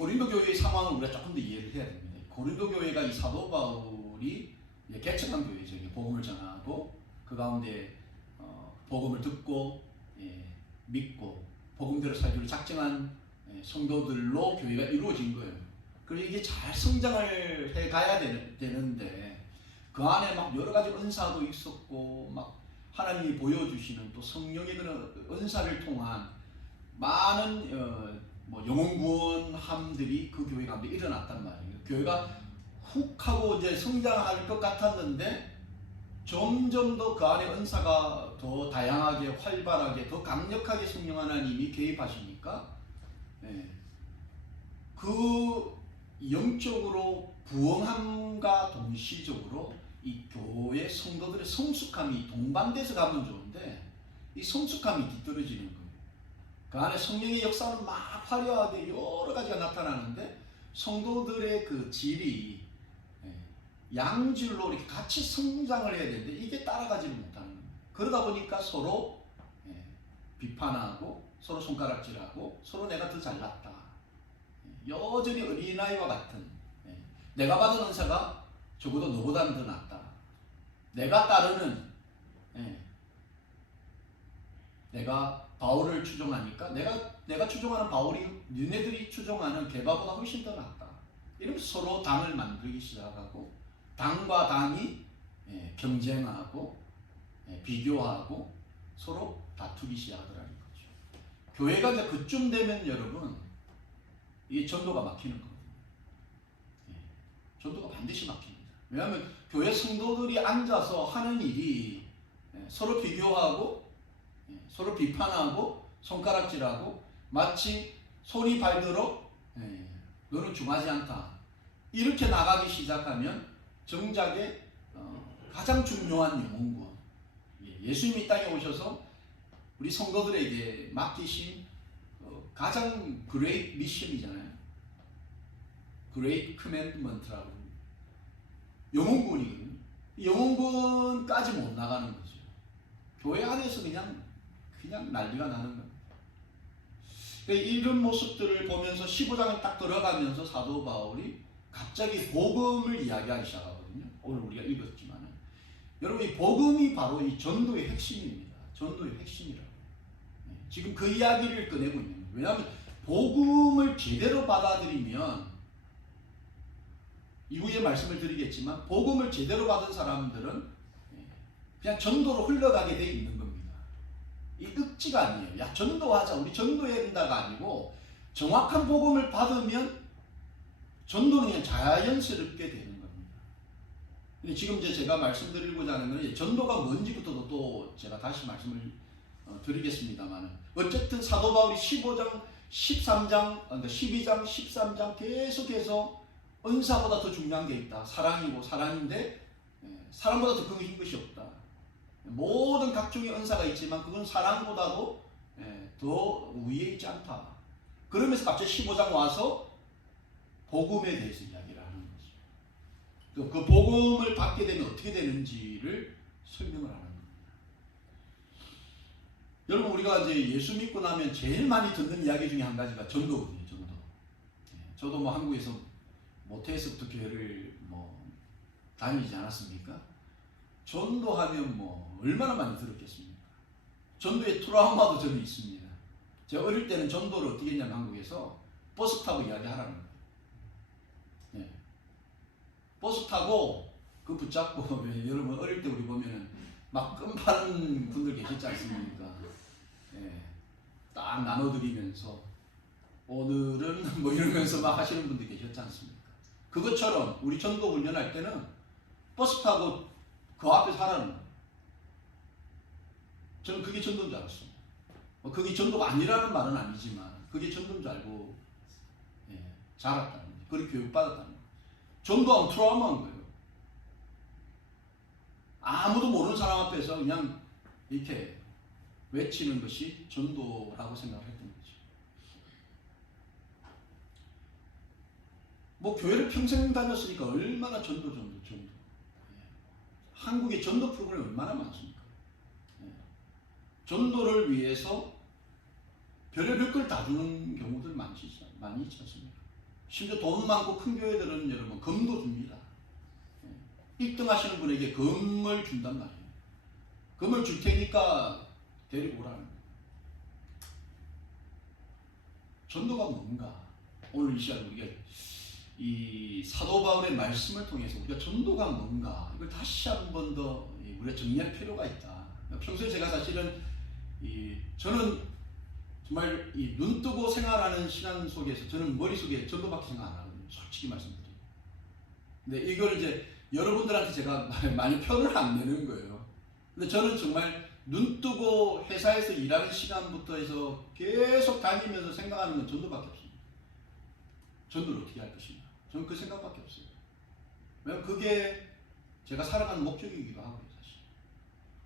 고린도 교회의 상황을 우리가 조금 더 이해를 해야 됩니다. 고린도 교회가 이 사도 바울이 개척한 교회죠. 복음을 전하고 그 가운데 복음을 듣고 믿고 복음대로 살기로 작정한 성도들로 교회가 이루어진 거예요. 그리고 이게 잘 성장을 해 가야 되는데 그 안에 막 여러 가지 은사도 있었고 막 하나님이 보여주시는 또 성령의 그런 은사를 통한 많은 영혼 구원함들이 그 교회 가운데 일어났단 말이에요. 교회가 훅 하고 이제 성장할 것 같았는데 점점 더 그 안에 은사가 더 다양하게 활발하게 더 강력하게 성령 하나님이 개입하시니까 그 영적으로 부흥함과 동시적으로 이 교회 성도들의 성숙함이 동반돼서 가면 좋은데 이 성숙함이 뒤떨어지는 거예요. 그 안에 성령의 역사는 막 화려하게 여러 가지가 나타나는데 성도들의 그 질이 양질로 이렇게 같이 성장을 해야 되는데 이게 따라가지를 못하는 거예요. 그러다 보니까 서로 비판하고 서로 손가락질하고 서로 내가 더 잘났다. 여전히 어린아이와 같은 내가 받은 은사가 적어도 너보다는 더 낫다. 내가 따르는 내가 바울을 추종하니까 내가 추종하는 바울이 너네들이 추종하는 게바보다 훨씬 더 낫다. 이러면서 서로 당을 만들기 시작하고 당과 당이 경쟁하고 비교하고 서로 다투기 시작하더라는 거죠. 교회가 이제 그쯤 되면 여러분 이게 전도가 막히는 거거든요. 전도가 반드시 막힙니다. 왜냐하면 교회 성도들이 앉아서 하는 일이 서로 비교하고 서로 비판하고 손가락질하고 마치 손이 발들어 너는 중하지 않다 이렇게 나가기 시작하면 정작에 가장 중요한 영혼구원 예수님이 땅에 오셔서 우리 성도들에게 맡기신 가장 great mission이잖아요. great commandment라고 영혼구원이거든요. 영혼구원까지 못 나가는 거죠. 교회 안에서 그냥 난리가 나는 겁니다. 이런 모습들을 보면서 15장에 딱 들어가면서 사도 바울이 갑자기 복음을 이야기하기 시작하거든요. 오늘 우리가 읽었지만 여러분 이 복음이 바로 이 전도의 핵심입니다. 전도의 핵심이라고. 지금 그 이야기를 꺼내고 있는 거예요. 왜냐하면 복음을 제대로 받아들이면 이후에 말씀을 드리겠지만 복음을 제대로 받은 사람들은 그냥 전도로 흘러가게 돼 있는 겁니다. 이 억지가 아니에요. 야 전도하자 우리 전도해야 된다가 아니고 정확한 복음을 받으면 전도는 그냥 자연스럽게 되는 겁니다. 근데 지금 이제 제가 말씀드리고자 하는 건 전도가 뭔지부터도 또 제가 다시 말씀을 드리겠습니다만 어쨌든 사도 바울이 15장, 13장, 12장, 13장 계속해서 은사보다 더 중요한 게 있다. 사랑이고 사랑인데 사랑보다 더 큰 것이 없다. 모든 각종의 은사가 있지만 그건 사랑보다도 더 위에 있지 않다. 그러면서 갑자기 15장 와서 복음에 대해서 이야기를 하는 거죠. 그 복음을 받게 되면 어떻게 되는지를 설명을 하는 겁니다. 여러분 우리가 이제 예수 믿고 나면 제일 많이 듣는 이야기 중에 한 가지가 전도거든요. 전도. 저도 뭐 한국에서 모태에서부터 교회를 다니지 않았습니까? 전도하면 얼마나 많이 들었겠습니까? 전도의 트라우마도 저는 있습니다. 제가 어릴 때는 전도를 어떻게 했냐면 한국에서 버스 타고 이야기하라는 거예요. 버스 타고 그 붙잡고 여러분 어릴 때 우리 보면은 막 끈 파는 분들 계셨지 않습니까? 딱 나눠드리면서 오늘은 이러면서 막 하시는 분들 계셨지 않습니까? 그것처럼 우리 전도 훈련할 때는 버스 타고 그 앞에서 하라는 거예요. 저는 그게 전도인 줄 알았어요. 그게 전도가 아니라는 말은 아니지만 그게 전도인 줄 알고 자랐다는 거예요. 그렇게 교육받았다는 거예요. 전도하면 트라우마인 거예요. 아무도 모르는 사람 앞에서 그냥 이렇게 외치는 것이 전도라고 생각했던 거죠. 교회를 평생 다녔으니까 얼마나 전도. 한국의 전도 프로그램이 얼마나 많습니까? 전도를 위해서 별의별 걸 다 주는 경우들 많이 있지 않습니까? 심지어 돈 많고 큰 교회들은 여러분 금도 줍니다. 1등 하시는 분에게 금을 준단 말이에요. 금을 줄 테니까 데리고 오라는 거예요. 전도가 뭔가? 오늘 이 시간 우리가 이 사도 바울의 말씀을 통해서 우리가 전도가 뭔가 이걸 다시 한 번 더 우리가 정리할 필요가 있다. 평소에 제가 사실은 저는 정말 눈 뜨고 생활하는 시간 속에서 저는 머릿속에 전도밖에 생각 안 하거든요. 솔직히 말씀드리면. 근데 이걸 이제 여러분들한테 제가 많이 표를 안 내는 거예요. 근데 저는 정말 눈 뜨고 회사에서 일하는 시간부터 해서 계속 다니면서 생각하는 건 전도밖에 없습니다. 전도를 어떻게 할 것인가. 저는 그 생각밖에 없어요. 왜냐면 그게 제가 살아가는 목적이기도 하고요, 사실.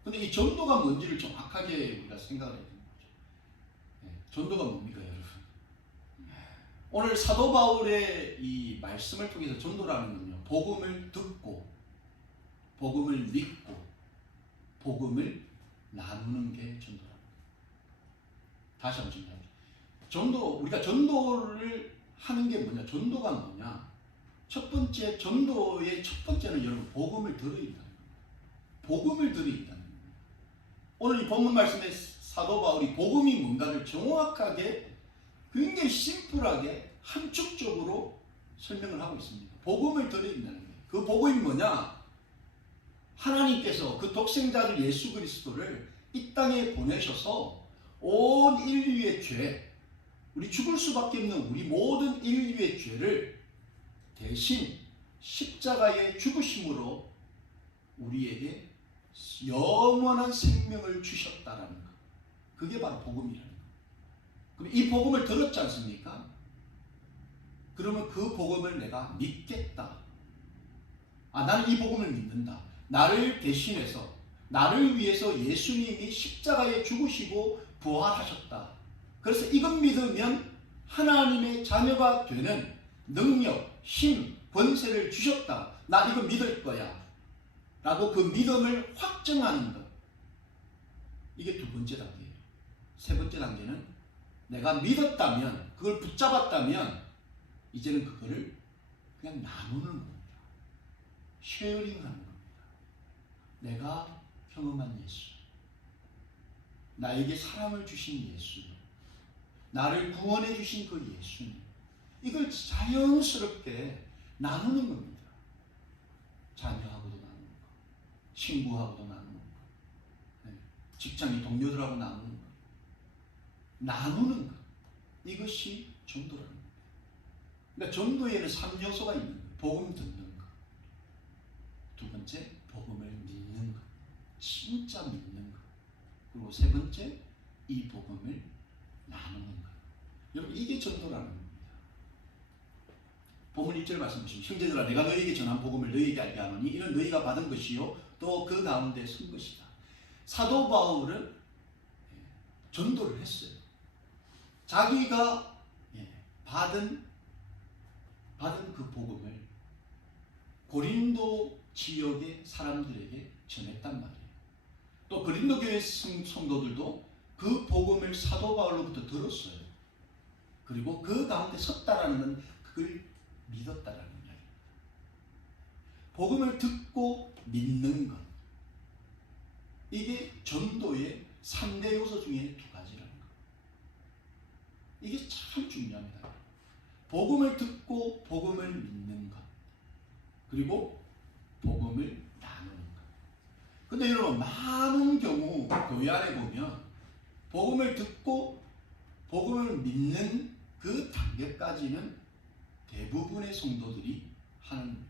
근데 이 전도가 뭔지를 정확하게 우리가 생각을 해야 되는 거죠. 네, 전도가 뭡니까, 여러분? 오늘 사도 바울의 이 말씀을 통해서 전도라는 건요, 복음을 듣고, 복음을 믿고, 복음을 나누는 게 전도랍니다. 다시 한번 정리합니다. 우리가 전도를 하는 게 뭐냐? 전도가 뭐냐? 첫 번째, 전도의 첫 번째는 여러분, 복음을 들으인다는 겁니다. 복음을 들으인다는 겁니다. 오늘 이 본문 말씀에 사도 바울이 복음이 뭔가를 정확하게, 굉장히 심플하게, 함축적으로 설명을 하고 있습니다. 복음을 들으인다는 거예요. 그 복음이 뭐냐? 하나님께서 그 독생자를 예수 그리스도를 이 땅에 보내셔서 온 인류의 죄, 우리 죽을 수밖에 없는 우리 모든 인류의 죄를 대신 십자가의 죽으심으로 우리에게 영원한 생명을 주셨다라는 것. 그게 바로 복음이라는 것. 그럼 이 복음을 들었지 않습니까? 그러면 그 복음을 내가 믿겠다. 나는 이 복음을 믿는다. 나를 대신해서, 나를 위해서 예수님이 십자가에 죽으시고 부활하셨다. 그래서 이것 믿으면 하나님의 자녀가 되는 능력, 힘, 권세를 주셨다. 나 이거 믿을 거야. 라고 그 믿음을 확정하는 것. 이게 두 번째 단계예요. 세 번째 단계는 내가 믿었다면, 그걸 붙잡았다면 이제는 그거를 그냥 나누는 겁니다. 쉐어링하는 겁니다. 내가 경험한 예수, 나에게 사랑을 주신 예수님, 나를 구원해 주신 그 예수님, 이걸 자연스럽게 나누는 겁니다. 자녀하고도 나누는 거, 친구하고도 나누는 거, 직장인 동료들하고 나누는 거, 나누는 것. 이것이 전도라는 겁니다. 그러니까 전도에는 3요소가 있는 거예요. 복음 듣는 것, 두 번째 복음을 믿는 것, 진짜 믿는 것, 그리고 세 번째 이 복음을 나누는 것. 여러분, 이게 전도라는 겁니다. 본문 1절 말씀 보시면, 형제들아 내가 너희에게 전한 복음을 너희에게 알게 하노니 이는 너희가 받은 것이요 또 그 가운데 선 것이다. 사도 바울은 전도를 했어요. 자기가 받은 그 복음을 고린도 지역의 사람들에게 전했단 말이에요. 또 고린도 교회 성도들도 그 복음을 사도 바울로부터 들었어요. 그리고 그 가운데 섰다라는 건 그걸 믿었다라는 이야기입니다. 복음을 듣고 믿는 것, 이게 전도의 3대 요소 중에 두 가지라는 것. 이게 참 중요합니다. 복음을 듣고 복음을 믿는 것, 그리고 복음을 나누는 것. 근데 여러분, 많은 경우 교회 안에 보면 복음을 듣고 복음을 믿는 그 단계까지는 대부분의 성도들이 하는 거예요.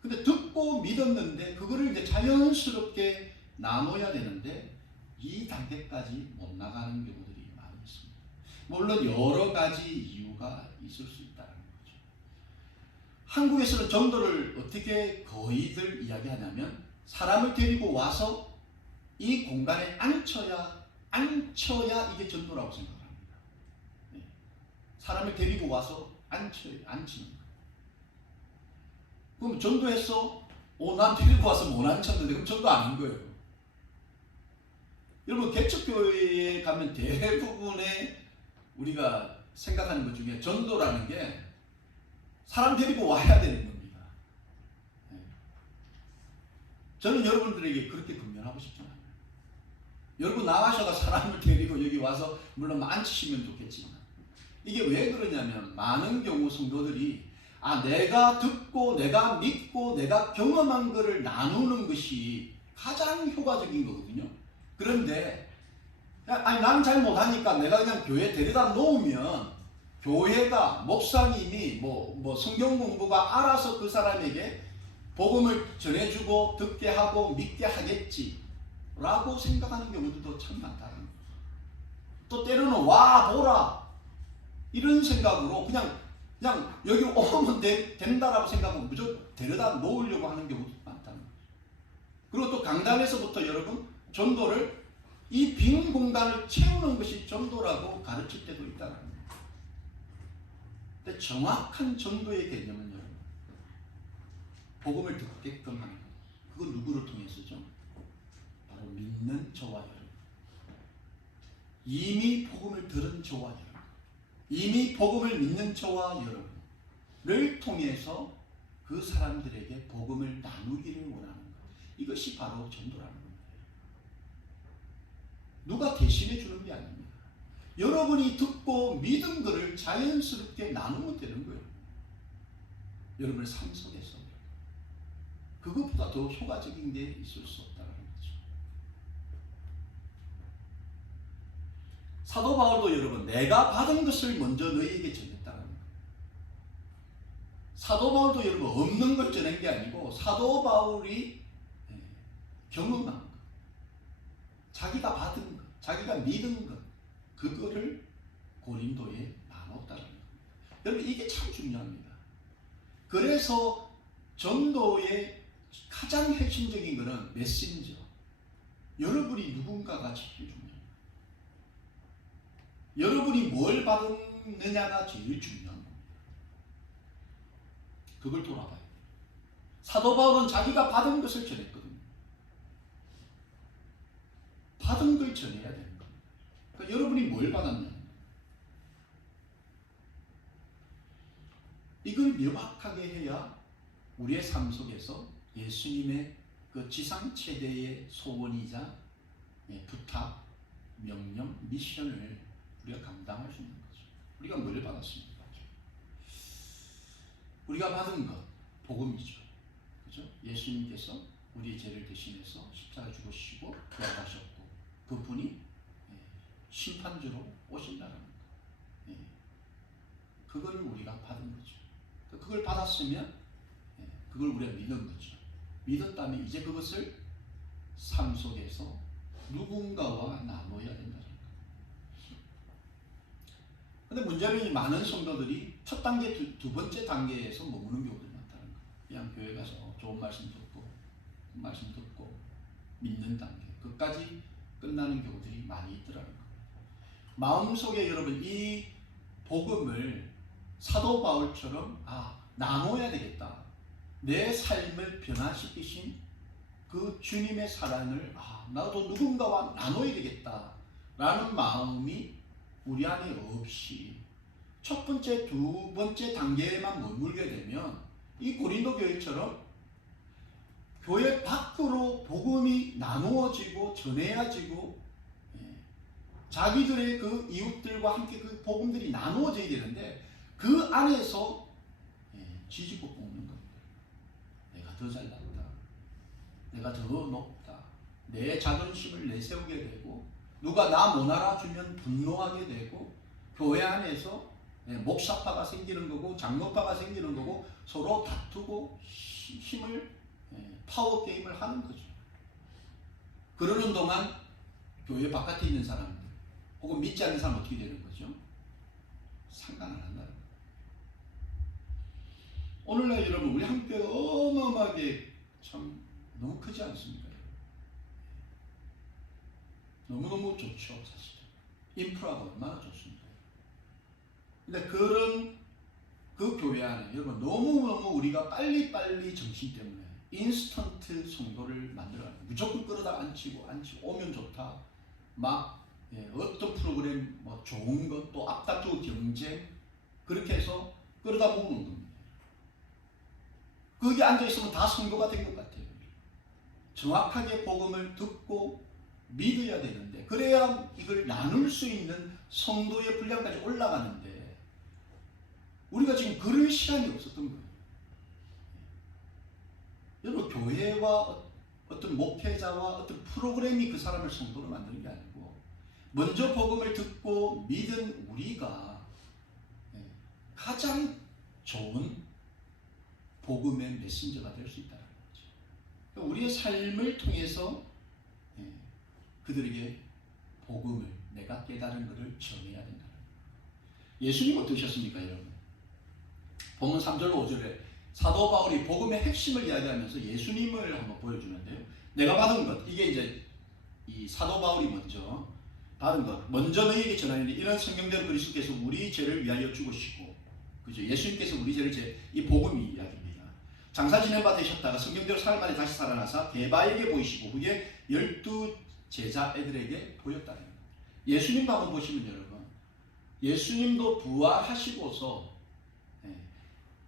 근데 듣고 믿었는데 그거를 이제 자연스럽게 나눠야 되는데 이 단계까지 못 나가는 경우들이 많이 있습니다. 물론 여러 가지 이유가 있을 수 있다는 거죠. 한국에서는 전도를 어떻게 거의들 이야기하냐면, 사람을 데리고 와서 이 공간에 앉혀야 이게 전도라고 생각합니다. 사람을 데리고 와서 앉히는 거. 그럼 전도했어? 난 데리고 와서 못 앉혔는데 그럼 전도 아닌 거예요. 여러분, 개척교회에 가면 대부분의 우리가 생각하는 것 중에 전도라는 게 사람 데리고 와야 되는 겁니다. 저는 여러분들에게 그렇게 권면하고 싶지 않아요. 여러분 나가셔가 사람을 데리고 여기 와서 물론 만지시면 좋겠지만 이게 왜 그러냐면 많은 경우 성도들이 내가 듣고 내가 믿고 내가 경험한 것을 나누는 것이 가장 효과적인 거거든요. 그런데 나는 잘 못하니까 내가 그냥 교회에 데려다 놓으면 교회가 목사님이 뭐 성경 공부가 알아서 그 사람에게 복음을 전해주고 듣게 하고 믿게 하겠지 라고 생각하는 경우들도 참 많다는 거예요. 또 때로는 와 보라 이런 생각으로 그냥 여기 오면 된다라고 생각하고 무조건 데려다 놓으려고 하는 경우도 많다는 거예요. 그리고 또 강단에서부터 여러분 전도를 이 빈 공간을 채우는 것이 전도라고 가르칠 때도 있다는 거예요. 근데 정확한 전도의 개념은 여러분 복음을 듣게끔 하는 거예요. 그건 누구를 통해서죠? 바로 믿는 저와 여러분, 이미 복음을 들은 저와 여러분, 이미 복음을 믿는 저와 여러분을 통해서 그 사람들에게 복음을 나누기를 원하는 것, 이것이 바로 전도라는 겁니다. 누가 대신해 주는 게 아닙니다. 여러분이 듣고 믿은 것을 자연스럽게 나누면 되는 거예요. 여러분의 삶 속에서 그것보다 더 효과적인 게 있을 수 없다는 거죠. 사도 바울도 여러분 내가 받은 것을 먼저 너희에게 전했다는 거예요. 사도 바울도 여러분 없는 걸 전한 게 아니고 사도 바울이 경험한 것, 자기가 받은 것, 자기가 믿은 것, 그거를 고린도에 나눴다는 겁니다. 여러분 이게 참 중요합니다. 그래서 전도의 가장 핵심적인 것은 메신저, 여러분이 누군가가 제일 중요합니다. 여러분이 뭘 받았느냐가 제일 중요한 겁니다. 그걸 돌아봐야 돼요. 사도 바울은 자기가 받은 것을 전했거든요. 받은 걸 전해야 되는 겁니다. 그러니까 여러분이 뭘 받았냐, 이걸 명확하게 해야 우리의 삶 속에서 예수님의 그 지상 최대의 소원이자 부탁, 명령, 미션을 우리가 감당할 수 있는 거죠. 우리가 뭘 받았습니까? 우리가 받은 것, 복음이죠. 그죠? 예수님께서 우리의 죄를 대신해서 십자가 죽으시고 부활하셨고 그분이 심판주로 오신다는 것. 그걸 우리가 받은 거죠. 그걸 받았으면 그걸 우리가 믿는 거죠. 믿었다면 이제 그것을 삶 속에서 누군가와 나눠야 된다는 거예요. 근데 문제는 많은 성도들이 첫 단계, 두 번째 단계에서 머무는 경우들이 많다는 거예요. 그냥 교회 가서 좋은 말씀 듣고 믿는 단계, 끝까지 끝나는 경우들이 많이 있더라는 거예요. 마음속에 여러분 이 복음을 사도 바울처럼 나눠야 되겠다. 내 삶을 변화시키신 그 주님의 사랑을 나도 누군가와 나눠야 되겠다 라는 마음이 우리 안에 없이 첫 번째, 두 번째 단계에만 머물게 되면 이 고린도 교회처럼 교회 밖으로 복음이 나누어지고 전해야지고 자기들의 그 이웃들과 함께 그 복음들이 나누어져야 되는데 그 안에서 지지고 볶는 겁니다. 내가 더 잘났다. 내가 더 높다. 내 자존심을 내세우게 되고 누가 나 못 알아주면 분노하게 되고 교회 안에서 목사파가 생기는 거고 장로파가 생기는 거고 서로 다투고 힘을 파워 게임을 하는 거죠. 그러는 동안 교회 바깥에 있는 사람들 혹은 믿지 않는 사람 어떻게 되는 거죠? 상관 안 한다는 거예요. 오늘날 여러분 우리 한국교회가 어마어마하게 참 너무 크지 않습니까? 너무너무 좋죠. 사실 인프라가 얼마나 좋습니까? 근데 그런 그 교회 안에 여러분 너무너무 우리가 빨리빨리 정신 때문에 인스턴트 성도를 만들어가는, 무조건 끌어다 앉히고 오면 좋다, 막 어떤 프로그램 뭐 좋은 것 또 앞다투고 경쟁 그렇게 해서 끌어다 모으는 겁니다. 거기 앉아 있으면 다 성도가 된 것 같아요. 정확하게 복음을 듣고 믿어야 되는데 그래야 이걸 나눌 수 있는 성도의 분량까지 올라가는데 우리가 지금 그럴 시간이 없었던 거예요. 여러분 교회와 어떤 목회자와 어떤 프로그램이 그 사람을 성도로 만드는 게 아니고 먼저 복음을 듣고 믿은 우리가 가장 좋은 복음의 메신저가 될 수 있다는 거죠. 우리의 삶을 통해서 그들에게 복음을 내가 깨달은 것을 전해야 된다는 거예요. 예수님 어떠셨습니까 여러분? 본문 3절 5절에 사도 바울이 복음의 핵심을 이야기하면서 예수님을 한번 보여주는데요. 내가 받은 것, 이게 이제 이 사도 바울이 먼저 받은 것, 먼저 너희에게 전하는데 이런 성경대로 그리스도께서 우리 죄를 위하여 죽으시고, 그죠? 예수님께서 우리 죄를 이 복음이 이야기입니다. 장사 지낸 바 되셨다가 성경대로 사흘 만에 다시 살아나사 게바에게 보이시고 후에 12 제자 애들에게 보였다는 거예요. 예수님도 한번 보시면 여러분, 예수님도 부활하시고서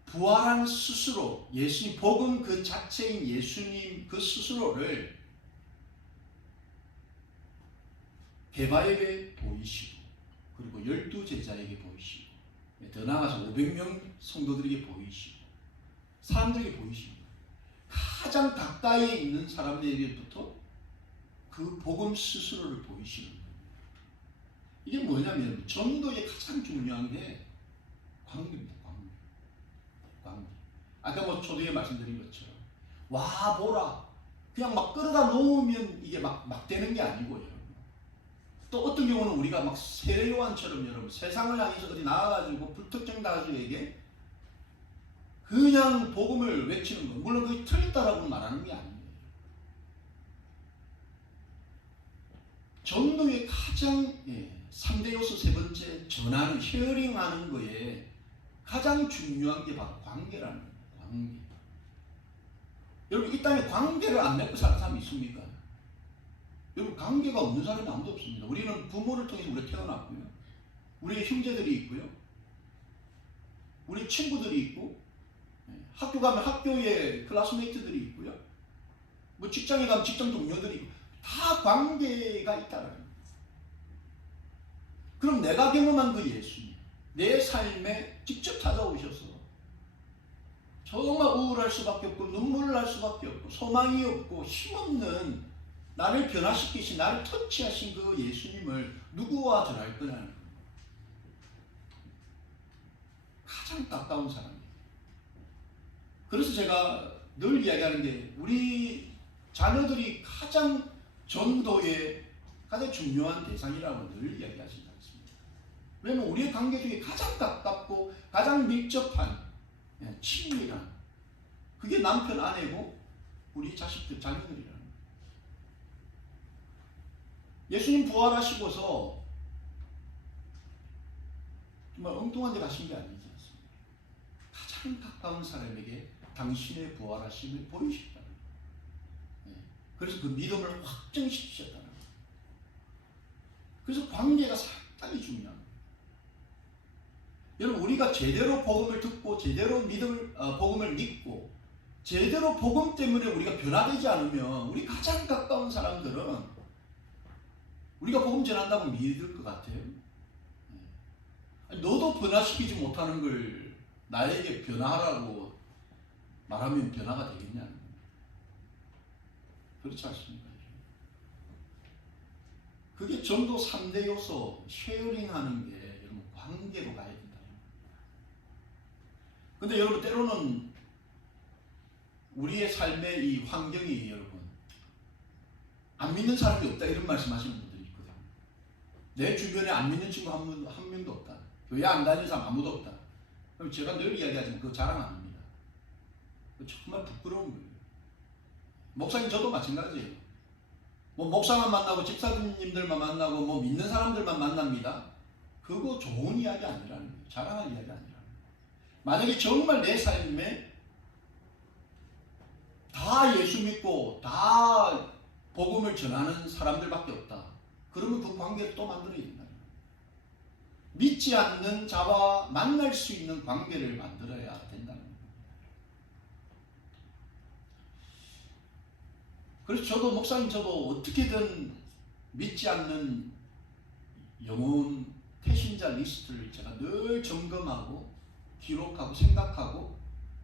부활한 스스로 예수님 복음 그 자체인 예수님 그 스스로를 게바에게 보이시고 그리고 12 제자에게 보이시고 더 나아가서 500명 성도들에게 보이시고 사람들에게 보이시고 가장 가까이에 있는 사람들에게부터 그 복음 스스로를 보이시는 거예요. 이게 뭐냐면 전도의 가장 중요한 게 관계입니다. 관계. 아까 뭐 초대에 말씀드린 것처럼 와 보라 그냥 막 끌어다 놓으면 이게 막 되는 게 아니고요. 또 어떤 경우는 우리가 막 세례요한처럼 여러분 세상을 향해서 어디 나와가지고 불특정 다수에게 그냥 복음을 외치는 거, 물론 그게 틀렸다라고 말하는 게 아니에요. 전도의 가장 3대 요소 세 번째 전하는 쉐어링하는 거에 가장 중요한 게 바로 관계라는 거예요. 관계. 여러분 이 땅에 관계를 안 맺고 사는 사람이 있습니까? 여러분 관계가 없는 사람이 아무도 없습니다. 우리는 부모를 통해서 우리가 태어났고요. 우리의 형제들이 있고요. 우리 친구들이 있고 학교 가면 학교에 클래스메이트들이 있고요. 뭐 직장에 가면 직장 동료들이 있고 다 관계가 있다는 거예요. 그럼 내가 경험한 그 예수님 내 삶에 직접 찾아오셔서 정말 우울할 수밖에 없고 눈물을 날 수밖에 없고 소망이 없고 힘없는 나를 변화시키신 나를 터치하신 그 예수님을 누구와 전할 거냐는 거예요. 가장 가까운 사람이에요. 그래서 제가 늘 이야기하는 게 우리 자녀들이 가장 전도의 가장 중요한 대상이라고 늘 이야기하신다. 왜냐면 우리의 관계 중에 가장 가깝고 가장 밀접한 친밀한 그게 남편 아내고 우리 자식들 자녀들이라는 거예요. 예수님 부활하시고서 정말 엉뚱한 데 가신 게 아니지 않습니까? 가장 가까운 사람에게 당신의 부활하심을 보이셨다는 거예요. 그래서 그 믿음을 확정시키셨다는 거예요. 그래서 관계가 상당히 중요한 거예요. 여러분 우리가 제대로 복음을 듣고 제대로 복음을 믿고 제대로 복음 때문에 우리가 변화되지 않으면 우리 가장 가까운 사람들은 우리가 복음 전한다고 믿을 것 같아요. 너도 변화시키지 못하는 걸 나에게 변화하라고 말하면 변화가 되겠냐는 거예요. 그렇지 않습니까? 그게 전도 3대 요소 쉐어링하는 게 여러분 관계로 가야 된다. 근데 여러분 때로는 우리의 삶의 이 환경이 여러분 안 믿는 사람이 없다 이런 말씀하시는 분들이 있거든요. 내 주변에 안 믿는 친구 한 명도 없다. 교회 안 다니는 사람 아무도 없다. 그럼 제가 늘 이야기하지만 그거 자랑 안 합니다. 정말 부끄러운 거예요. 목사님 저도 마찬가지예요. 뭐 목사만 만나고 집사님들만 만나고 뭐 믿는 사람들만 만납니다. 그거 좋은 이야기 아니라는 거예요. 자랑할 이야기 아니라는 거예요. 만약에 정말 내 삶에 다 예수 믿고 다 복음을 전하는 사람들밖에 없다. 그러면 그 관계를 또 만들어야 된다. 믿지 않는 자와 만날 수 있는 관계를 만들어야 된다는 거예요. 그래서 저도 목사님 저도 어떻게든 믿지 않는 영혼 태신자 리스트를 제가 늘 점검하고 기록하고 생각하고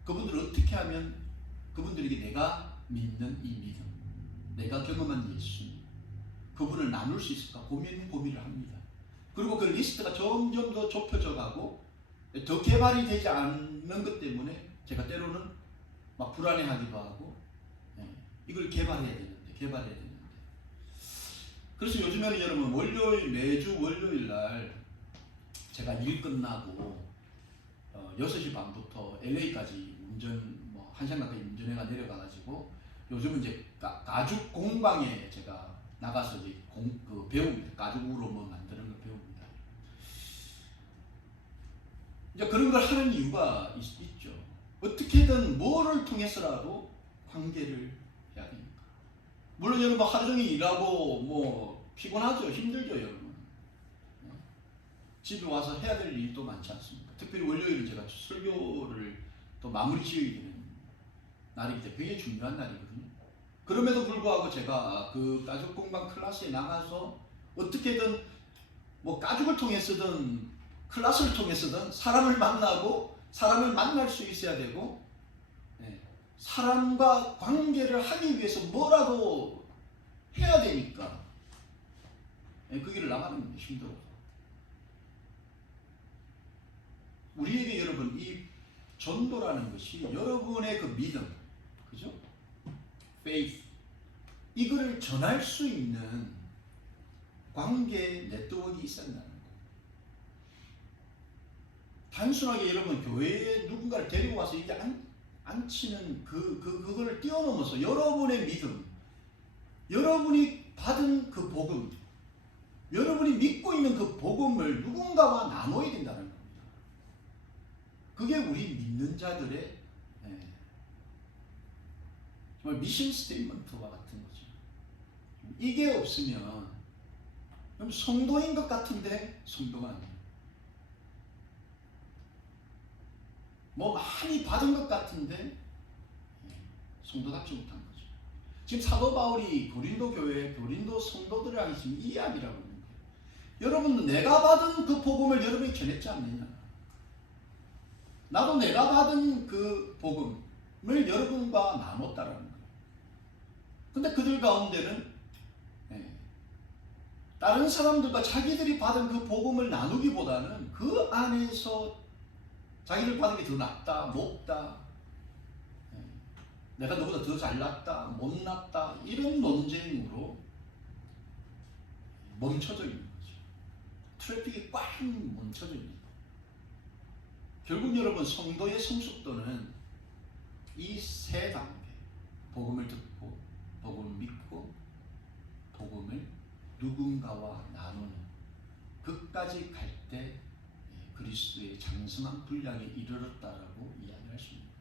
그분들을 어떻게 하면 그분들에게 내가 믿는 이 믿음, 내가 경험한 예수님, 그분을 나눌 수 있을까 고민을 합니다. 그리고 그 리스트가 점점 더 좁혀져 가고 더 개발이 되지 않는 것 때문에 제가 때로는 막 불안해하기도 하고 이걸 개발해야 되는데 그래서 요즘에는 여러분 매주 월요일 날 제가 일 끝나고 6시 반부터 LA까지 운전 뭐 1시간 가까이 운전해가 내려가가지고 요즘은 이제 가죽 공방에 제가 나가서 이제 배웁니다. 가죽으로 뭐 만드는 걸 배웁니다. 이제 그런 걸 하는 이유가 있죠. 어떻게든 뭐를 통해서라도 관계를 해야 됩니까? 물론 여러분 하루 종일 일하고 뭐 피곤하죠. 힘들죠 여러분. 집에 와서 해야 될 일도 많지 않습니까? 특별히 월요일은 제가 설교를 또 마무리 지어야 되는 날이기 때문에 굉장히 중요한 날이거든요. 그럼에도 불구하고 제가 그 가죽 공방 클래스에 나가서 어떻게든 뭐 가죽을 통해서든 클래스를 통해서든 사람을 만나고 사람을 만날 수 있어야 되고 사람과 관계를 하기 위해서 뭐라도 해야 되니까 그 길을 나가는 게 힘들어서 우리에게 여러분 이 전도라는 것이 여러분의 그 믿음, 그죠? faith 이거를 전할 수 있는 관계 네트워크가 있어야 한다는 거예요. 단순하게 여러분 교회에 누군가를 데리고 와서 이게 앉히는 그거를 뛰어넘어서 여러분의 믿음, 여러분이 받은 그 복음, 여러분이 믿고 있는 그 복음을 누군가와 나눠야 된다는 겁니다. 그게 우리 믿는 자들의 정말 미션 스테이트먼트와 같은 거죠. 이게 없으면 그럼 성도인 것 같은데 성도가 아니에요. 뭐 많이 받은 것 같은데 성도답지 못한 거죠. 지금 사도 바울이 고린도 교회, 고린도 성도들이랑 지금 이 이야기라고 하는 거예요. 여러분 내가 받은 그 복음을 여러분이 전했지 않느냐. 나도 내가 받은 그 복음을 여러분과 나눴다라는 거예요. 근데 그들 가운데는 다른 사람들과 자기들이 받은 그 복음을 나누기보다는 그 안에서 자기들 받은 게 더 낫다, 높다, 내가 너보다 더 잘났다, 못났다 이런 논쟁으로 멈춰져 있는 거죠. 트래픽이 꽉 멈춰져 있는 거예요. 결국 여러분 성도의 성숙도는 이 세 단계, 복음을 듣고 복음을 믿고 복음을 누군가와 나누는 그까지 갈 때 그리스도의 장성한 분량에 이르렀다라고 이야기할 수 있습니다.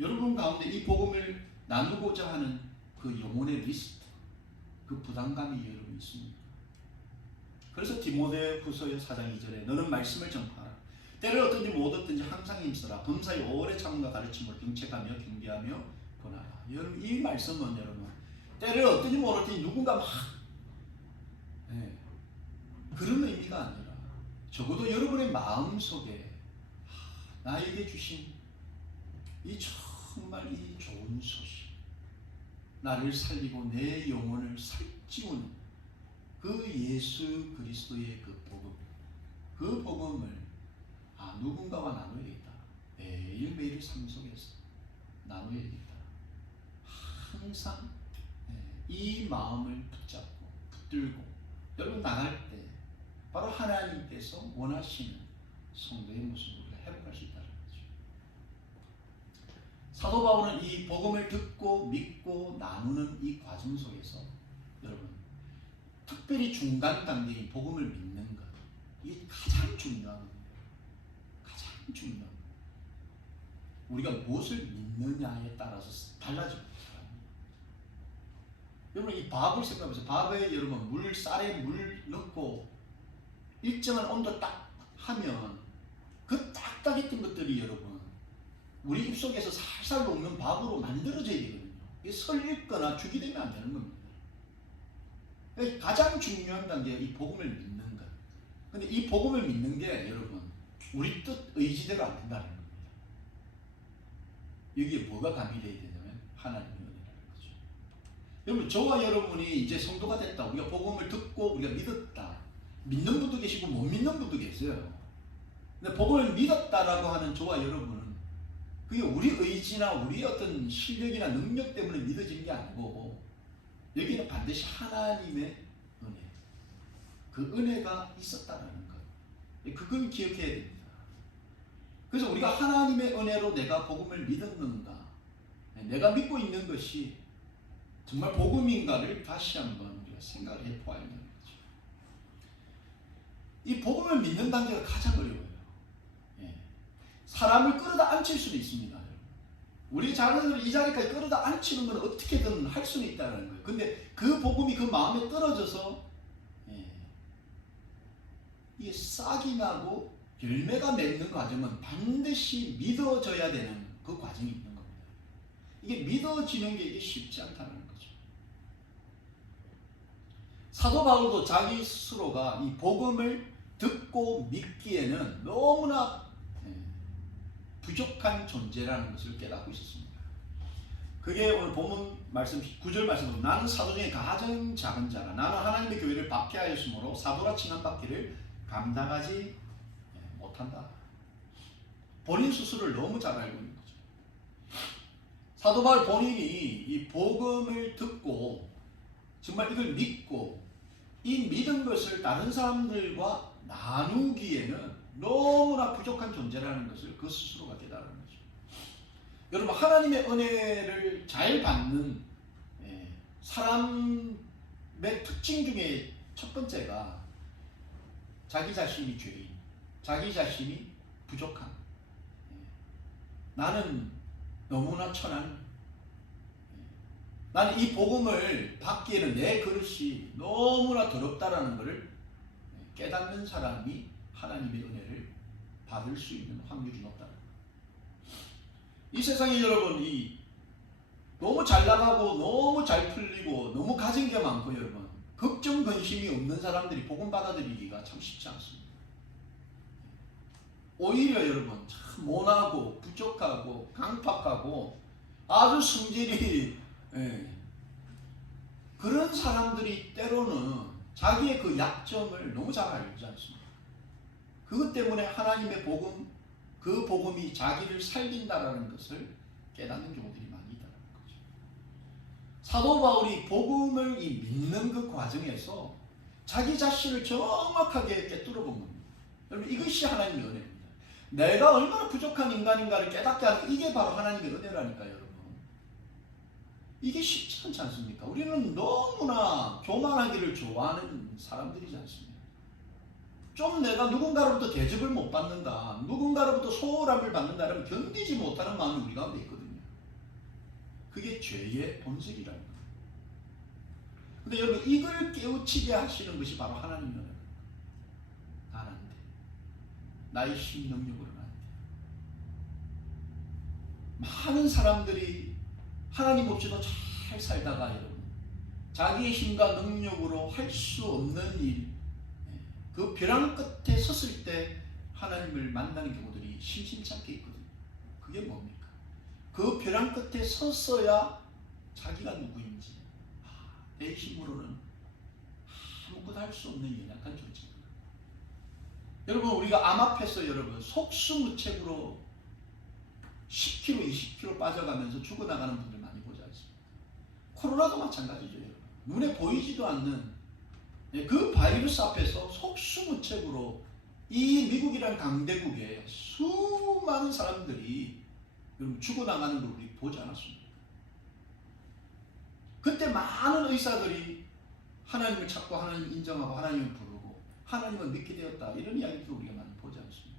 여러분 가운데 이 복음을 나누고자 하는 그 영혼의 리스트, 그 부담감이 여러분 있습니다. 그래서 디모데후서 4장 2절에 너는 말씀을 전파하라. 때를 얻든지 못 얻든지 항상 힘써라. 범사의 오래 참음과 가르침을 경책하며 경계하며 권하라. 여러분 이 말씀은 여러분 때를 얻든지 못 얻든지 누군가 막 그런 의미가 아니라 적어도 여러분의 마음속에 나에게 주신 이 정말 이 좋은 소식, 나를 살리고 내 영혼을 살찌우는 그 예수 그리스도의 그 복음, 그 복음을 누군가와 나누어야겠다. 매일매일 삶 속에서 나누어야겠다. 항상 이 마음을 붙잡고 붙들고 여러분 나갈 때 바로 하나님께서 원하시는 성도의 모습을 회복할 수 있다는 거죠. 사도 바울은 이 복음을 듣고 믿고 나누는 이 과정 속에서 여러분 특별히 중간 단계인 복음을 믿는 것, 이게 가장 중요한 겁니다. 가장 중요한 겁니다. 우리가 무엇을 믿느냐에 따라서 달라집니다. 여러분 이 밥을 생각해보세요. 밥에 여러분 쌀에 물 넣고 일정한 온도 딱 하면 그 딱딱했던 것들이 여러분 우리 입속에서 살살 녹는 밥으로 만들어져야 되거든요. 이게 설익거나 죽이 되면 안 되는 겁니다. 가장 중요한 단계가 이 복음을 믿는 것. 근데 이 복음을 믿는 게 여러분 우리 뜻 의지대로 안 된다는 겁니다. 여기에 뭐가 가미되어야 되냐면 하나님의 은혜라는 거죠. 여러분 저와 여러분이 이제 성도가 됐다. 우리가 복음을 듣고 우리가 믿었다. 믿는 분도 계시고 못 믿는 분도 계세요. 근데 복음을 믿었다라고 하는 저와 여러분은 그게 우리 의지나 우리의 어떤 실력이나 능력 때문에 믿어진 게 아니고 여기는 반드시 하나님의 은혜, 그 은혜가 있었다라는 것, 그걸 기억해야 됩니다. 그래서 우리가 하나님의 은혜로 내가 복음을 믿었는가, 내가 믿고 있는 것이 정말 복음인가를 다시 한번 우리가 생각을 해보아야 하는 거죠. 이 복음을 믿는 단계가 가장 어려워요. 사람을 끌어다 앉힐 수도 있습니다. 우리 자녀들을 이 자리까지 끌어다 앉히는 건 어떻게든 할 수는 있다는 거예요. 근데 그 복음이 그 마음에 떨어져서 이게 싹이 나고 열매가 맺는 과정은 반드시 믿어져야 되는 그 과정이 있는 겁니다. 이게 믿어지는 게 이게 쉽지 않다는 거죠. 사도 바울도 자기 스스로가 이 복음을 듣고 믿기에는 너무나 부족한 존재라는 것을 깨닫고 있었습니다. 그게 오늘 본문 말씀 9절 말씀으로 나는 사도 중에 가장 작은 자라 나는 하나님의 교회를 박해하였으므로 사도라 칭함받기를 감당하지 못한다. 본인 스스로를 너무 잘 알고 있는 거죠. 사도 바울 본인이 이 복음을 듣고 정말 이걸 믿고 이 믿은 것을 다른 사람들과 나누기에는 너무나 부족한 존재라는 것을 그 스스로가 깨달은 거죠. 여러분 하나님의 은혜를 잘 받는 사람의 특징 중에 첫 번째가 자기 자신이 죄인, 자기 자신이 부족한, 나는 너무나 천한, 나는 이 복음을 받기에는 내 그릇이 너무나 더럽다라는 것을 깨닫는 사람이 하나님의 은혜를 받을 수 있는 확률이 높다는 거예요. 이 세상에 여러분 너무 잘 나가고 너무 잘 풀리고 너무 가진 게 많고 여러분 걱정 근심이 없는 사람들이 복음 받아들이기가 참 쉽지 않습니다. 오히려 여러분 참 모나고 부족하고 강팍하고 아주 성질이 그런 사람들이 때로는 자기의 그 약점을 너무 잘 알지 않습니까? 그것 때문에 하나님의 복음, 그 복음이 자기를 살린다라는 것을 깨닫는 경우들이 많이 있다는 거죠. 사도 바울이 복음을 믿는 그 과정에서 자기 자신을 정확하게 깨뚫어 본 겁니다. 여러분 이것이 하나님의 은혜입니다. 내가 얼마나 부족한 인간인가를 깨닫게 하는 이게 바로 하나님의 은혜라니까요. 여러분 이게 쉽지 않지 않습니까? 우리는 너무나 교만하기를 좋아하는 사람들이지 않습니까? 좀 내가 누군가로부터 대접을 못 받는다, 누군가로부터 소홀함을 받는다면 견디지 못하는 마음이 우리 가운데 있거든요. 그게 죄의 본질이라는 거예요. 근데 여러분 이걸 깨우치게 하시는 것이 바로 하나님의 은혜예요. 난 안 돼. 나의 힘 능력으로는 안 돼. 많은 사람들이 하나님 없이도 잘 살다가 여러분 자기의 힘과 능력으로 할 수 없는 일, 그 벼랑 끝에 섰을 때 하나님을 만나는 경우들이 심심치 않게 있거든요. 그게 뭡니까? 그 벼랑 끝에 섰어야 자기가 누구인지 내 힘으로는 아무것도 할 수 없는 연약한 존재입니다. 여러분 우리가 암 앞에서 여러분 속수무책으로 10kg, 20kg 빠져가면서 죽어나가는 분들 많이 보지 않습니까? 코로나도 마찬가지죠. 여러분. 눈에 보이지도 않는 그 바이러스 앞에서 속수무책으로 이 미국이란 강대국에 수많은 사람들이 죽어나가는 걸 우리 보지 않았습니다. 그때 많은 의사들이 하나님을 찾고 하나님 인정하고 하나님을 부르고 하나님을 믿게 되었다 이런 이야기도 우리가 많이 보지 않습니다.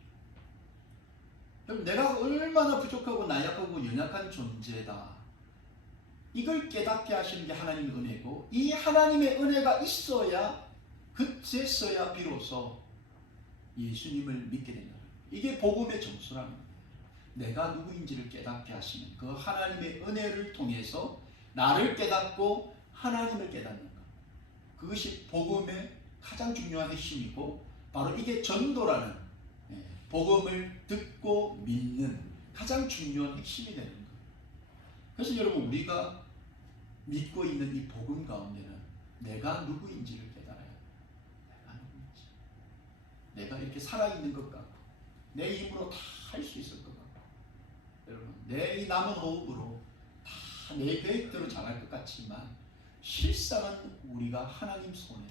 내가 얼마나 부족하고 나약하고 연약한 존재다. 이걸 깨닫게 하시는 게 하나님의 은혜고, 이 하나님의 은혜가 있어야, 그제서야 비로소 예수님을 믿게 된다. 이게 복음의 정수라는 거예요. 내가 누구인지를 깨닫게 하시는 그 하나님의 은혜를 통해서 나를 깨닫고 하나님을 깨닫는 것. 그것이 복음의 가장 중요한 핵심이고, 바로 이게 전도라는, 복음을 듣고 믿는 가장 중요한 핵심이 되는 거예요. 그래서 여러분, 우리가 믿고 있는 이 복음 가운데는 내가 누구인지를 깨달아야 돼요. 내가 누구인지. 내가 이렇게 살아있는 것 같고 내 힘으로 다 할 수 있을 것 같고, 여러분, 내 이 남은 호흡으로 다 내 계획대로 잘할 것 같지만 실상은 우리가 하나님 손에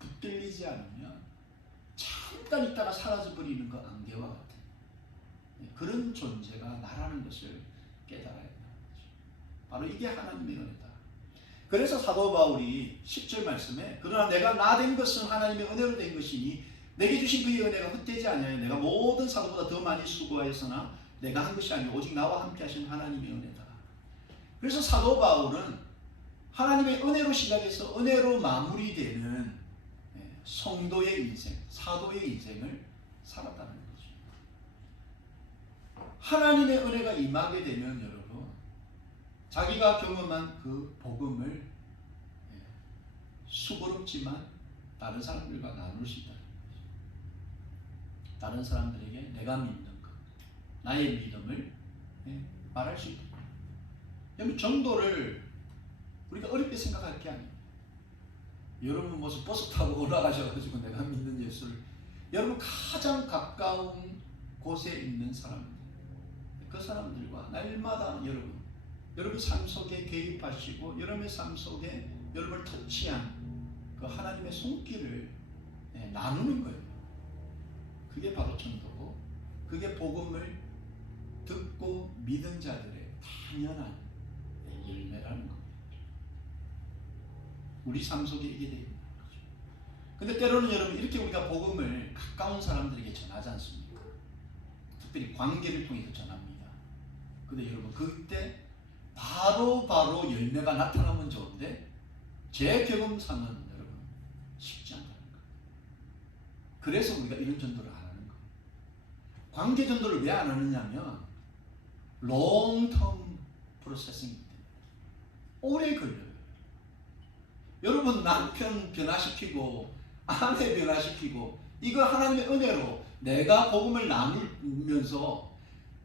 붙들리지 않으면 잠깐 있다가 사라져버리는 그 안개와 같은 그런 존재가 나라는 것을 깨달아야 된다는 거죠. 바로 이게 하나님의 은혜다. 그래서 사도 바울이 10절 말씀에, 그러나 내가 나 된 것은 하나님의 은혜로 된 것이니 내게 주신 그의 은혜가 헛되지 아니하여 내가 모든 사도보다 더 많이 수고하였으나 내가 한 것이 아니고 오직 나와 함께 하신 하나님의 은혜다. 그래서 사도 바울은 하나님의 은혜로 시작해서 은혜로 마무리되는 성도의 인생, 사도의 인생을 살았다는 거죠. 하나님의 은혜가 임하게 되면 여러분, 자기가 경험한 그 복음을 수고롭지만 다른 사람들과 나눌 수 있다는 거죠. 다른 사람들에게 내가 믿는 것, 나의 믿음을 말할 수 있다. 여러분, 전도를 우리가 어렵게 생각할 게 아니에요. 여러분 무슨 버스 타고 올라가셔가지고 내가 믿는 예수를, 여러분 가장 가까운 곳에 있는 사람들, 그 사람들과 날마다 여러분 삶 속에 개입하시고 여러분의 삶 속에 여러분을 터치한 그 하나님의 손길을 나누는 거예요. 그게 바로 전도고, 그게 복음을 듣고 믿은 자들의 당연한 열매라는 겁니다. 우리 삶 속에 이게 되는 거죠. 근데 때로는 여러분, 이렇게 우리가 복음을 가까운 사람들에게 전하지 않습니까? 특별히 관계를 통해서 전합니다. 근데 여러분, 그때 바로 열매가 나타나면 좋은데 제 경험상은 여러분 쉽지 않다는 거예요. 그래서 우리가 이런 전도를 안 하는 거예요. 관계 전도를 왜 안 하느냐면 롱텀 프로세싱이기 때문에 오래 걸려요. 여러분, 남편 변화시키고 아내 변화시키고, 이거 하나님의 은혜로 내가 복음을 나누면서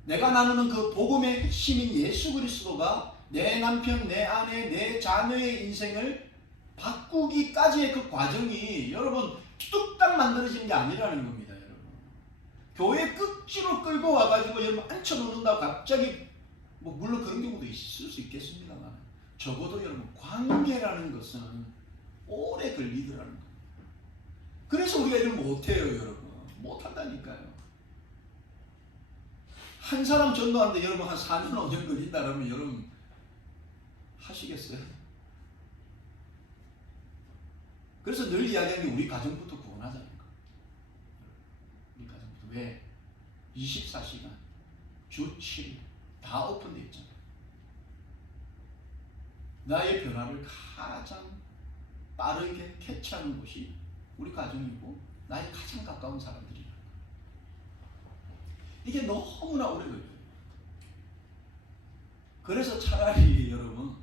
내가 나누는 그 복음의 핵심인 예수 그리스도가 내 남편, 내 아내, 내 자녀의 인생을 바꾸기까지의 그 과정이 여러분 뚝딱 만들어지는 게 아니라는 겁니다. 여러분, 교회 끝으로 끌고 와가지고 여러분 앉혀놓는다고 갑자기, 물론 그런 경우도 있을 수 있겠습니다만, 적어도 여러분 관계라는 것은 오래 걸리더라는 겁니다. 그래서 우리가 이걸 못해요. 여러분 못한다니까요. 한 사람 전도하는데 여러분 한 4년 5년 걸린다 그러면 여러분 하시겠어요? 그래서 늘 이야기하는 게 우리 가정부터 구원하자는 거. 우리 가정부터. 왜? 24시간 주 7일 다 오픈되어 있잖아요. 나의 변화를 가장 빠르게 캐치하는 곳이 우리 가정이고 나의 가장 가까운 사람들이야. 이게 너무나 오래 걸려요. 그래서 차라리 여러분,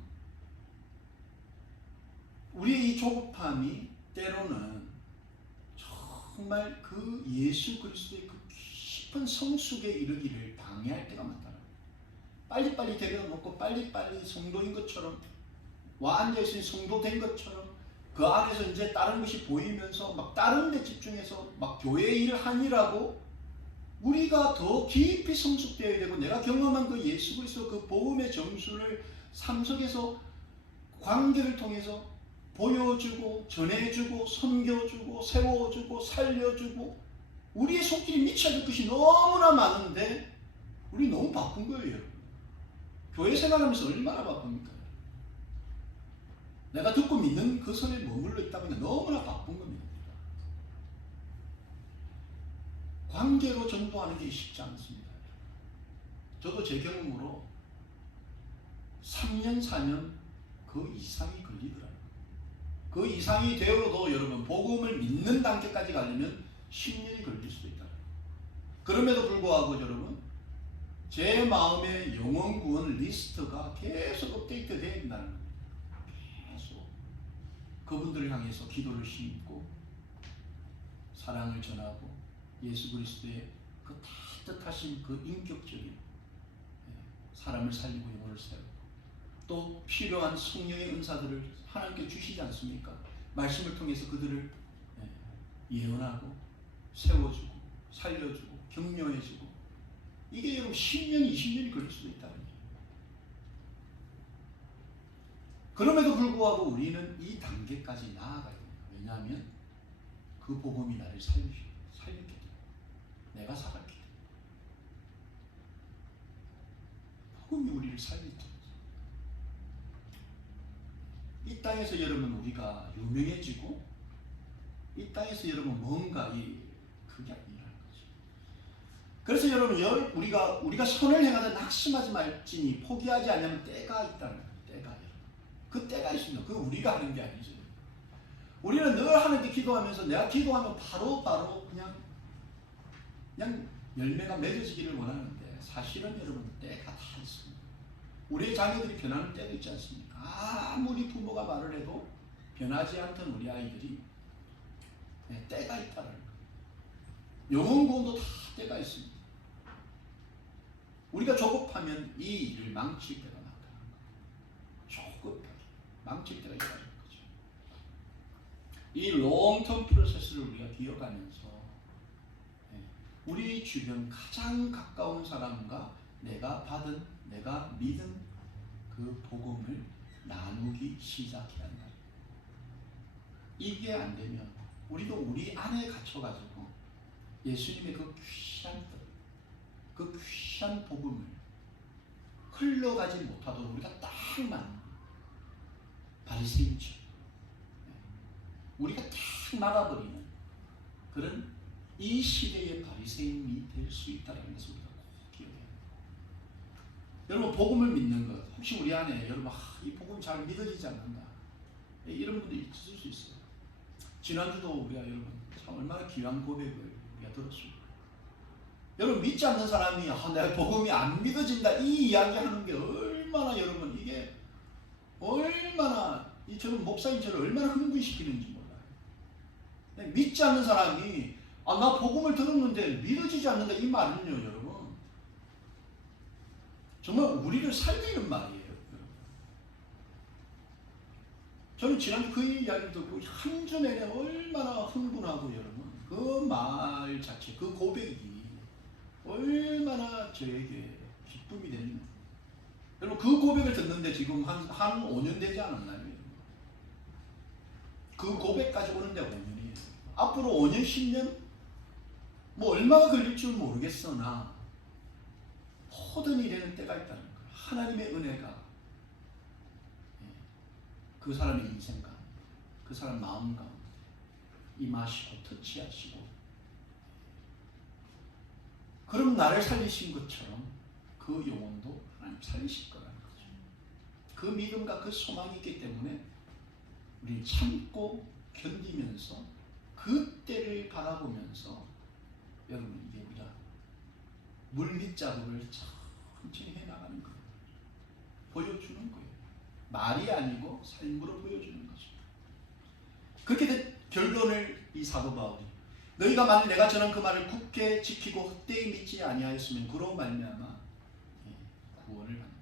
우리의 이 조급함이 때로는 정말 그 예수 그리스도의 그 깊은 성숙에 이르기를 방해할 때가 많다. 빨리빨리 데려놓고 빨리빨리 성도인 것처럼 와 앉아있으니 성도 된 것처럼 그 안에서 이제 다른 것이 보이면서 막 다른 데 집중해서 막 교회 일을 하니라고 우리가 더 깊이 성숙되어야 되고, 내가 경험한 그 예수 그리스도 그 복음의 정수를 삶 속에서 관계를 통해서 보여주고 전해주고 섬겨주고 세워주고 살려주고, 우리의 손길이 미쳐야 될 것이 너무나 많은데 우리 너무 바쁜 거예요. 교회 생활하면서 얼마나 바쁩니까? 내가 듣고 믿는 그 선에 머물러 있다 보니 너무나 바쁜 겁니다. 관계로 전도하는 게 쉽지 않습니다. 저도 제 경험으로 3년 4년 그 이상이 걸리더라고요. 그 이상이 되어도 여러분 복음을 믿는 단계까지 가려면 10년이 걸릴 수도 있다. 그럼에도 불구하고 여러분 제 마음의 영혼 구원 리스트가 계속 업데이트 되어 있다는 거예요. 계속 그분들을 향해서 기도를 심고 사랑을 전하고 예수 그리스도의 그 따뜻하신 그 인격적인 사람을 살리고 영혼을 세우고 또 필요한 성령의 은사들을 하나님께 주시지 않습니까? 말씀을 통해서 그들을 예언하고 세워주고 살려주고 격려해주고 이게 여러분 10년, 20년이 걸릴 수도 있다는 거예요. 그럼에도 불구하고 우리는 이 단계까지 나아가야 됩니다. 왜냐하면 그 복음이 나를 살렸기 때문에 내가 살았기 때문에 복음이 우리를 살렸기 때문에 이 땅에서 여러분 우리가 유명해지고 이 땅에서 여러분 뭔가 그게 아니라는 거죠. 그래서 여러분 우리가 선을 행하다 낙심하지 말지니 포기하지 않으면 때가 있다는 거예요. 때가 여러분. 그 때가 있습니다. 그거 우리가 하는 게 아니죠. 우리는 늘 하나님께 기도하면서 내가 기도하면 바로 그냥 열매가 맺어지기를 원하는데 사실은 여러분 때가 다 있습니다. 우리의 자녀들이 변하는 때도 있지 않습니까? 아무리 부모가 말을 해도 변하지 않던 우리 아이들이 때가 있다는 거예요. 영혼 구원도 다 때가 있습니다. 우리가 조급하면 이 일을 망칠 때가 많다는 거예요. 조급하게 망칠 때가 있다는 거죠. 이 롱텀 프로세스를 우리가 기억하면서 우리 주변 가장 가까운 사람과 내가 믿은 그 복음을 나누기 시작해야 한다. 이게 안 되면 우리도 우리 안에 갇혀가지고 예수님의 그 귀한 복음을 흘러가지 못하도록 우리가 딱 맞는 바리새인처럼 우리가 딱 막아버리는 그런 이 시대의 바리새인이 될 수 있다는 것을 우리가 꼭 기억해야 합니다. 여러분 복음을 믿는 것 혹시 우리 안에 여러분 이 복음 잘 믿어지지 않는다 이런 분들이 있을 수 있어요. 지난주도 우리가 여러분 참 얼마나 귀한 고백을 우리가 들었습니까? 여러분 믿지 않는 사람이 내가 복음이 안 믿어진다 이 이야기하는 게 얼마나 여러분 이게 얼마나 저는 목사님 저를 얼마나 흥분시키는지 몰라요. 믿지 않는 사람이 나 복음을 들었는데 믿어지지 않는다 이 말은요 여러분 정말 우리를 살리는 말이에요. 저는 지난주 그 이야기를 듣고 한 주 내내 얼마나 흥분하고 여러분 그 말 자체 그 고백이 얼마나 저에게 기쁨이 되는 여러분 그 고백을 듣는데 지금 한 5년 되지 않았나요? 그 고백까지 오는데 5년이에요. 앞으로 5년 10년 뭐 얼마가 걸릴 줄 모르겠으나 호든이 되는 때가 있다는 거예요. 하나님의 은혜가 그 사람의 인생 가운데 그 사람 마음 가운데 임하시고 터치하시고 그럼 나를 살리신 것처럼 그 영혼도 하나님 살리실 거라는 거죠. 그 믿음과 그 소망이 있기 때문에 우리 참고 견디면서 그 때를 바라보면서 여러분 이게 우리가 물밑작업을 천천히 해나가는 거예요. 보여주는 거예요. 말이 아니고 삶으로 보여주는 거죠. 그렇게 된 결론을 이 사도 바울이 너희가 만일 내가 전한 그 말을 굳게 지키고 헛되이 믿지 아니하였으면 그로 말미암아 구원을 받는다.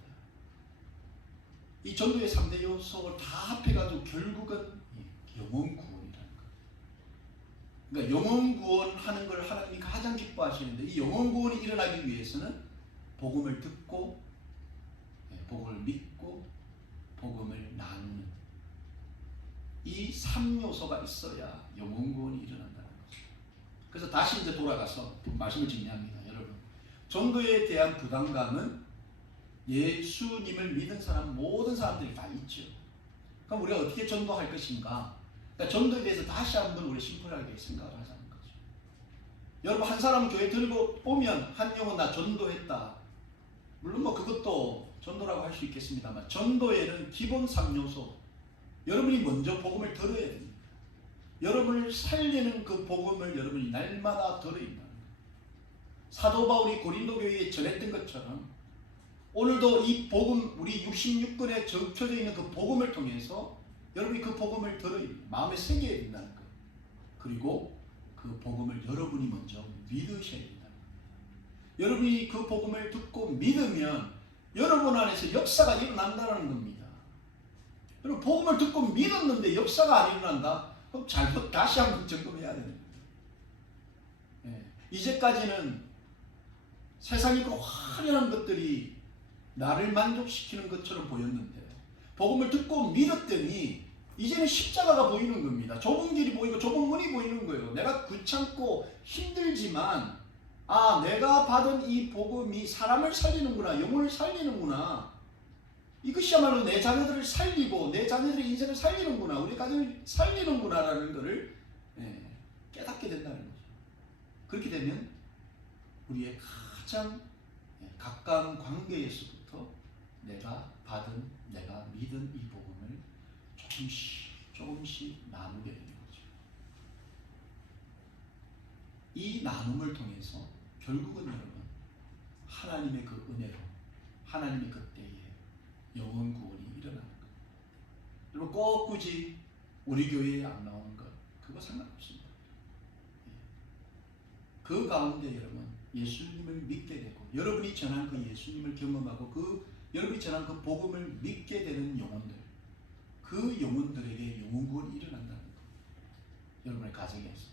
이 전도의 3대 요소를 다 합해가지고 결국은 영혼 구원이라는 거예요. 그러니까 영혼 구원하는 걸 하나님이 가장 기뻐하시는데 이 영혼 구원이 일어나기 위해서는 복음을 듣고 복음을 믿고 복음을 나누는 이 3요소가 있어야 영혼 구원이 일어난다는 거죠. 그래서 다시 이제 돌아가서 말씀을 정리합니다. 여러분 전도에 대한 부담감은 예수님을 믿은 사람 모든 사람들이 다 있죠. 그럼 우리가 어떻게 전도할 것인가? 그러니까 전도에 대해서 다시 한번 우리 심플하게 생각을 하자는 거죠. 여러분 한 사람 교회 들고 오면 한 영혼 나 전도했다. 물론 뭐 그것도 전도라고 할 수 있겠습니다만 전도에는 기본 3요소. 여러분이 먼저 복음을 들어야 됩니다. 여러분을 살리는 그 복음을 여러분이 날마다 들어야 된다. 사도 바울이 고린도 교회에 전했던 것처럼 오늘도 이 복음, 우리 66권에 적혀져 있는 그 복음을 통해서 여러분이 그 복음을 들어야 됩니다. 마음에 새겨야 된다는 것. 그리고 그 복음을 여러분이 먼저 믿으셔야 된다. 여러분이 그 복음을 듣고 믿으면 여러분 안에서 역사가 일어난다는 겁니다. 여러분 복음을 듣고 믿었는데 역사가 안 일어난다? 그럼 잘못 다시 한번 점검해야 됩니다. 이제까지는 세상의 그 화려한 것들이 나를 만족시키는 것처럼 보였는데 복음을 듣고 믿었더니 이제는 십자가가 보이는 겁니다. 좁은 길이 보이고 좁은 문이 보이는 거예요. 내가 귀찮고 힘들지만 내가 받은 이 복음이 사람을 살리는구나, 영혼을 살리는구나. 이것이야말로 내 자녀들을 살리고 내 자녀들의 인생을 살리는구나, 우리 가정을 살리는구나라는 것을 깨닫게 된다는 거죠. 그렇게 되면 우리의 가장 가까운 관계에서부터 내가 받은, 내가 믿은 이 복음을 조금씩 나누게 되는 거죠. 이 나눔을 통해서 결국은 여러분 하나님의 그 은혜로, 하나님의 그 때에 영혼 구원이 일어나는 거예요. 여러분 꼭 굳이 우리 교회에 안 나오는 것 그거 상관없습니다. 그 가운데 여러분 예수님을 믿게 되고 여러분이 전한 그 예수님을 경험하고 그 여러분이 전한 그 복음을 믿게 되는 영혼들, 그 영혼들에게 영혼 구원이 일어난다는 것. 여러분의 가정에서,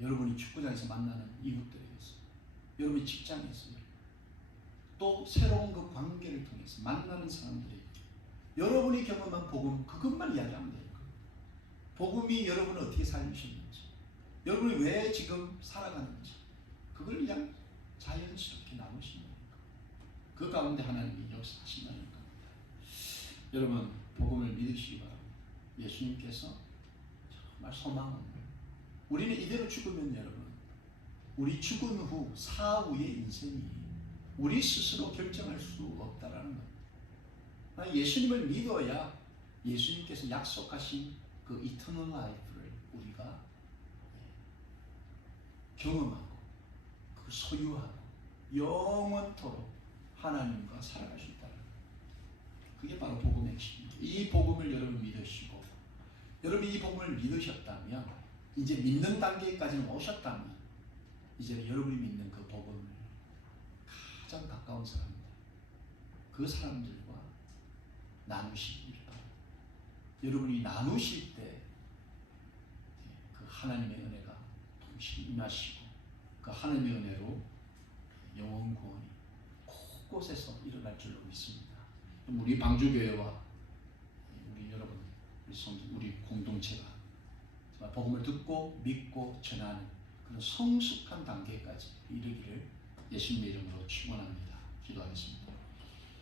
여러분이 축구장에서 만나는 이웃들에게서, 여러분의 직장에서, 또 새로운 그 관계를 통해서 만나는 사람들에게 여러분이 경험한 복음 그것만 이야기하면 돼요. 복음이 여러분을 어떻게 살리셨는지, 여러분이 왜 지금 살아가는지 그걸 그냥 자연스럽게 나누시는 겁니다. 그 가운데 하나님이 역사하신다는 겁니다. 여러분 복음을 믿으시기 바랍니다. 예수님께서 정말 소망은 우리는 이대로 죽으면 여러분 우리 죽은 후 사후의 인생이 우리 스스로 결정할 수 없다라는 겁니다. 예수님을 믿어야 예수님께서 약속하신 그 이터널 라이프를 우리가 경험하고 그 소유하고 영원토록 하나님과 살아갈 수 있다는 거예요. 그게 바로 복음의 핵심입니다. 이 복음을 여러분 믿으시고 여러분이 이 복음을 믿으셨다면 이제 믿는 단계까지는 오셨다면 이제 여러분이 믿는 그 복음을 가장 가까운 사람들, 그 사람들과 나누시기 바랍니다. 여러분이 나누실 때 그 하나님의 은혜가 동시에 임하시고 그 하나님의 은혜로 영혼 구원이 곳곳에서 일어날 줄로 믿습니다. 우리 방주교회와 우리 여러분, 우리 공동체가 정말 복음을 듣고 믿고 전하는 그런 성숙한 단계까지 이르기를 예수님의 이름으로 축원합니다. 기도하겠습니다.